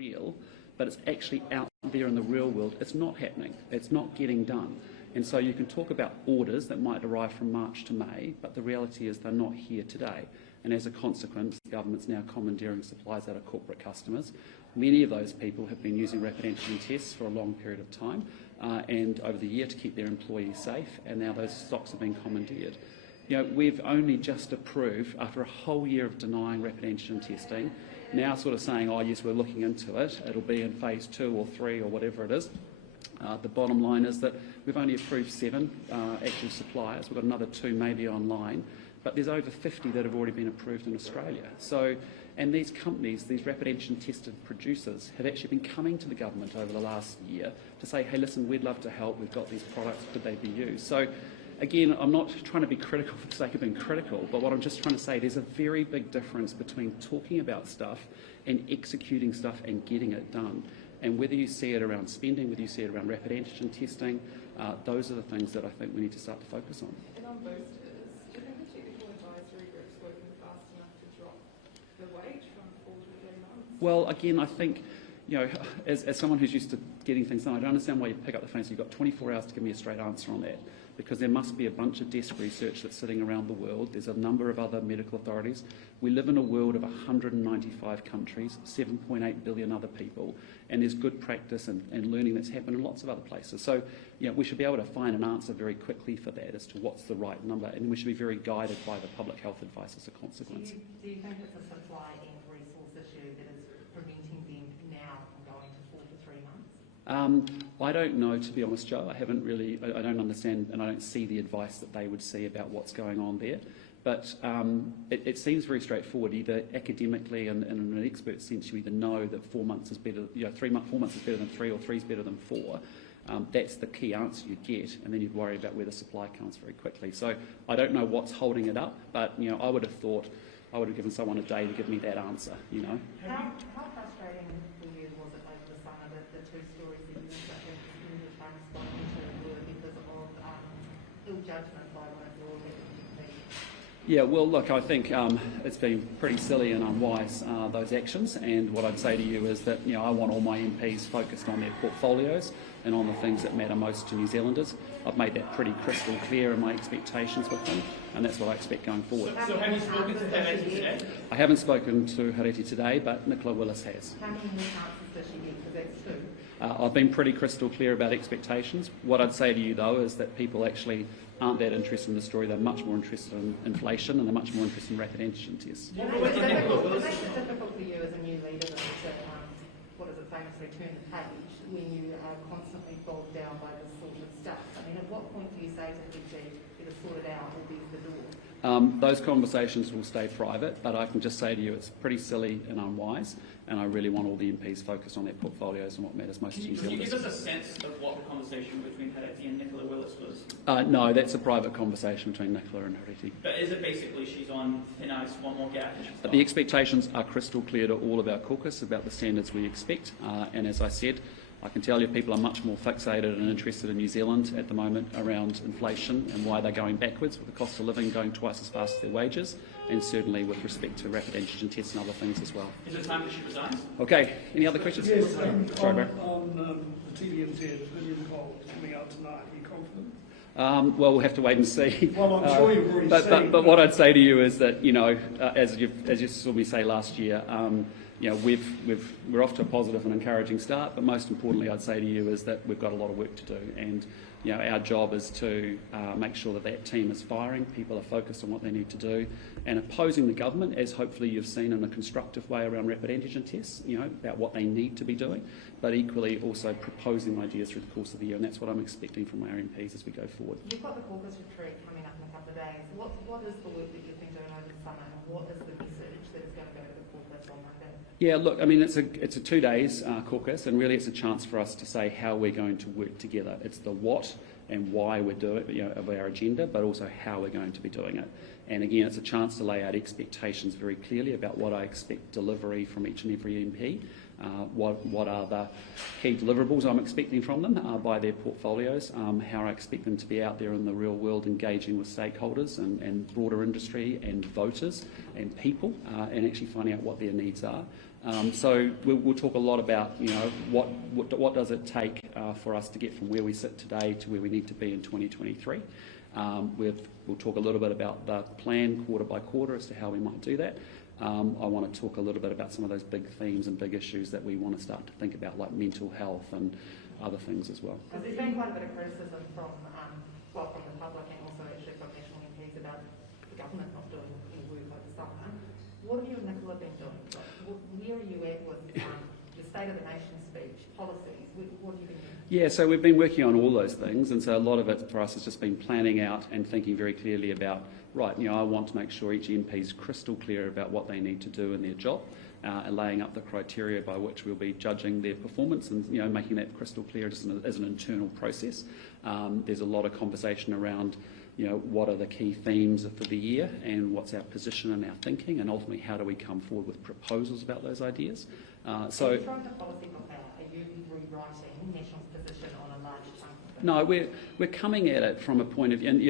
real, but it's actually out there in the real world. It's not happening. It's not getting done. And so you can talk about orders that might arrive from March to May, but the reality is they're not here today. And as a consequence, the government's now commandeering supplies out of corporate customers. Many of those people have been using rapid antigen tests for a long period of time and over the year to keep their employees safe, and now those stocks have been commandeered. You know, we've only just approved, after a whole year of denying rapid antigen testing, now sort of saying, oh yes, we're looking into it, it'll be in phase 2 or 3 or whatever it is. The bottom line is that we've only approved 7 actual suppliers. We've got another 2 maybe online, but there's over 50 that have already been approved in Australia. So, and these companies, these rapid antigen tested producers, have actually been coming to the government over the last year to say, hey, listen, we'd love to help, we've got these products, could they be used? So, again, I'm not trying to be critical for the sake of being critical, but what I'm just trying to say, there's a very big difference between talking about stuff and executing stuff and getting it done. And whether you see it around spending, whether you see it around rapid antigen testing, those are the things that I think we need to start to focus on. And on boosters, do you think the technical advisory group's working fast enough to drop the wage from 4 to 3 months? Well, again, I think, you know, as someone who's used to getting things done, I don't understand why you pick up the phone and say you've got 24 hours to give me a straight answer on that, because there must be a bunch of desk research that's sitting around the world. There's a number of other medical authorities. We live in a world of 195 countries, 7.8 billion other people, and there's good practice and learning that's happened in lots of other places. So, you know, we should be able to find an answer very quickly for that as to what's the right number, and we should be very guided by the public health advice as a consequence. Do you think it's a supply and resource issue that is preventing them now from going to 4 to 3 months? I don't know, to be honest, Joe. I don't understand and I don't see the advice that they would see about what's going on there. But it seems very straightforward. Either academically and in an expert sense, you either know that 4 months is better, 4 months is better than 3, or 3 is better than 4. That's the key answer you get, and then you'd worry about where the supply comes very quickly. So I don't know what's holding it up, but you know, I would have thought I would have given someone a day to give me that answer. You know. How frustrating for you was it over the summer that the 2 stories that you ended up responding to were because of ill judgment by one of your MPs? Yeah, well, look, I think it's been pretty silly and unwise, those actions, and what I'd say to you is that, you know, I want all my MPs focused on their portfolios and on the things that matter most to New Zealanders. I've made that pretty crystal clear in my expectations with them, and that's what I expect going forward. So have you spoken to Hareti today? I haven't spoken to Hareti today, but Nicola Willis has. How many more chances does she get? Because that's 2. I've been pretty crystal clear about expectations. What I'd say to you, though, is that people actually aren't that interested in the story. They're much more interested in inflation, and they're much more interested in rapid antigen tests. It makes it difficult for you as a new leader to, famously turn the page when you are constantly bogged down by this sort of stuff. I mean, at what point do you say to PG, either sort it out or there's the door? Those conversations will stay private, but I can just say to you it's pretty silly and unwise, and I really want all the MPs focused on their portfolios and what matters most to New Zealanders. Can you give us a sense of what the conversation between Hareti and Nicola Willis was? No, that's a private conversation between Nicola and Hareti. But is it basically she's on thin ice, one more gap? But the expectations are crystal clear to all of our caucus about the standards we expect, and as I said, I can tell you people are much more fixated and interested in New Zealand at the moment around inflation and why they're going backwards, with the cost of living going twice as fast as their wages, and certainly with respect to rapid antigen tests and other things as well. Is it time that she resigns? Okay, any other questions? Yes, Sorry, Barry. on the TVNZ opinion poll coming out tonight, are you confident? Well, we'll have to wait and see. Well, I'm sure you've already seen. But what I'd say to you is that, you know, as you saw me say last year, you know, we're off to a positive and encouraging start, but most importantly I'd say to you is that we've got a lot of work to do, and you know, our job is to make sure that that team is firing, people are focused on what they need to do, and opposing the government, as hopefully you've seen in a constructive way around rapid antigen tests, you know, about what they need to be doing, but equally also proposing ideas through the course of the year, and that's what I'm expecting from our MPs as we go forward. You've got the caucus retreat coming up in a couple of days. What is the work that you've been doing over the summer, and what is the message that is going to go to the caucus on Monday? Yeah, look, I mean, it's a 2 days caucus, and really it's a chance for us to say how we're going to work together. It's the what and why we're doing it, of our agenda, but also how we're going to be doing it. And again, it's a chance to lay out expectations very clearly about what I expect delivery from each and every MP, what are the key deliverables I'm expecting from them by their portfolios, how I expect them to be out there in the real world engaging with stakeholders and broader industry and voters and people, and actually finding out what their needs are. So we'll talk a lot about, what does it take for us to get from where we sit today to where we need to be in 2023. We'll talk a little bit about the plan quarter by quarter as to how we might do that. I want to talk a little bit about some of those big themes and big issues that we want to start to think about, like mental health and other things as well. There's been quite a bit of criticism from the public and also actually from national MPs about the government not doing any work over the summer. What have you and Nicola been doing? Where are you at with the State of the Nation speech, policies? What have you been doing? Yeah, so we've been working on all those things, and so a lot of it for us has just been planning out and thinking very clearly about, right, I want to make sure each MP is crystal clear about what they need to do in their job, and laying up the criteria by which we'll be judging their performance, and making that crystal clear just as an internal process. There's a lot of conversation around what are the key themes for the year and what's our position and our thinking, and ultimately how do we come forward with proposals about those ideas. Are you throwing the policy book out? Are you rewriting National's position on a large chunk of it? No, we're coming at it from a point of view, and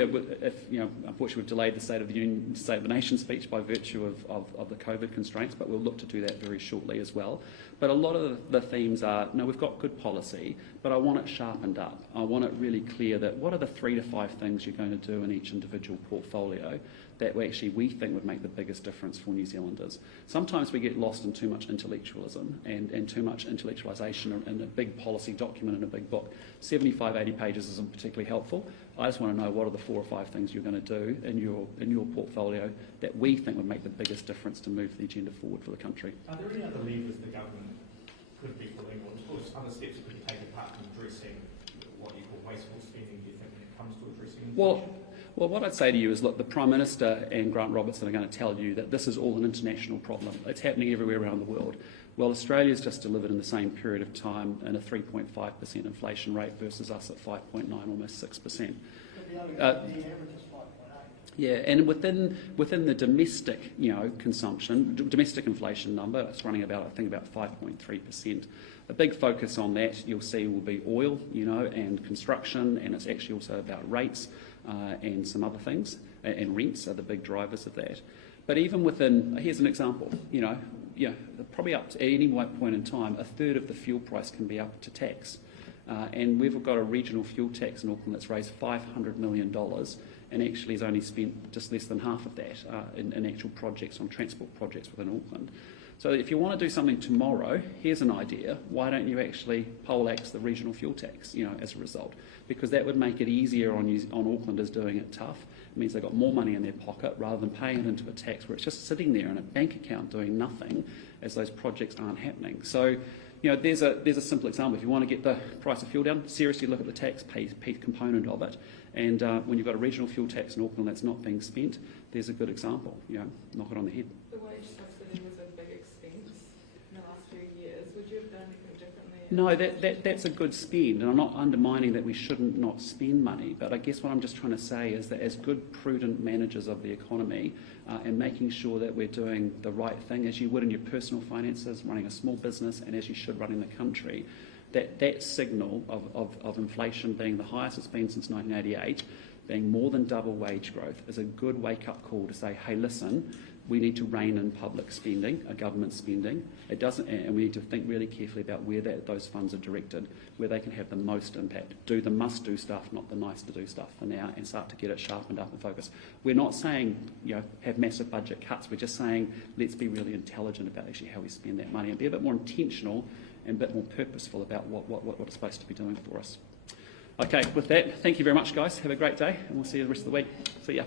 unfortunately we've delayed the State of the Nation speech by virtue of the COVID constraints, but we'll look to do that very shortly as well. But a lot of the themes are, we've got good policy, but I want it sharpened up. I want it really clear that what are the 3 to 5 things you're going to do in each individual portfolio that we think would make the biggest difference for New Zealanders. Sometimes we get lost in too much intellectualism and too much intellectualisation in a big policy document in a big book. 75, 80 pages isn't particularly helpful. I just want to know what are the 4 or 5 things you're going to do in your portfolio that we think would make the biggest difference to move the agenda forward for the country. Are there any other levers the government could be pulling, or other steps it could take apart from addressing what you call wasteful spending, do you think, when it comes to addressing inflation? Well, what I'd say to you is, look, the Prime Minister and Grant Robertson are going to tell you that this is all an international problem. It's happening everywhere around the world. Well, Australia's just delivered in the same period of time in a 3.5% inflation rate versus us at 5.9, almost 6%. Yeah, and within the domestic, consumption, domestic inflation number, it's running about 5.3%. A big focus on that, you'll see, will be oil, and construction, and it's actually also about rates and some other things, and rents are the big drivers of that. But even within, here's an example, probably up to any point in time, a third of the fuel price can be up to tax. And we've got a regional fuel tax in Auckland that's raised $500 million and actually has only spent just less than half of that in actual projects, on transport projects within Auckland. So if you want to do something tomorrow, here's an idea. Why don't you actually poleaxe the regional fuel tax, as a result? Because that would make it easier on Aucklanders doing it tough. It means they've got more money in their pocket rather than paying it into a tax where it's just sitting there in a bank account doing nothing as those projects aren't happening. So, there's a simple example. If you want to get the price of fuel down, seriously look at the tax piece component of it. And when you've got a regional fuel tax in Auckland that's not being spent, there's a good example. Knock it on the head. The wage subsidy was a big expense in the last few years. Would you have done anything differently? No, that's a good spend, and I'm not undermining that we shouldn't not spend money, but I guess what I'm just trying to say is that as good, prudent managers of the economy and making sure that we're doing the right thing, as you would in your personal finances, running a small business, and as you should running the country, that signal of inflation being the highest it's been since 1988, being more than double wage growth, is a good wake-up call to say, hey, listen, we need to rein in public spending, government spending. It doesn't, and we need to think really carefully about where those funds are directed, where they can have the most impact. Do the must-do stuff, not the nice-to-do stuff for now, and start to get it sharpened up and focused. We're not saying, have massive budget cuts. We're just saying, let's be really intelligent about actually how we spend that money and be a bit more intentional and a bit more purposeful about what it's supposed to be doing for us. Okay, with that, thank you very much, guys. Have a great day, and we'll see you the rest of the week. See ya.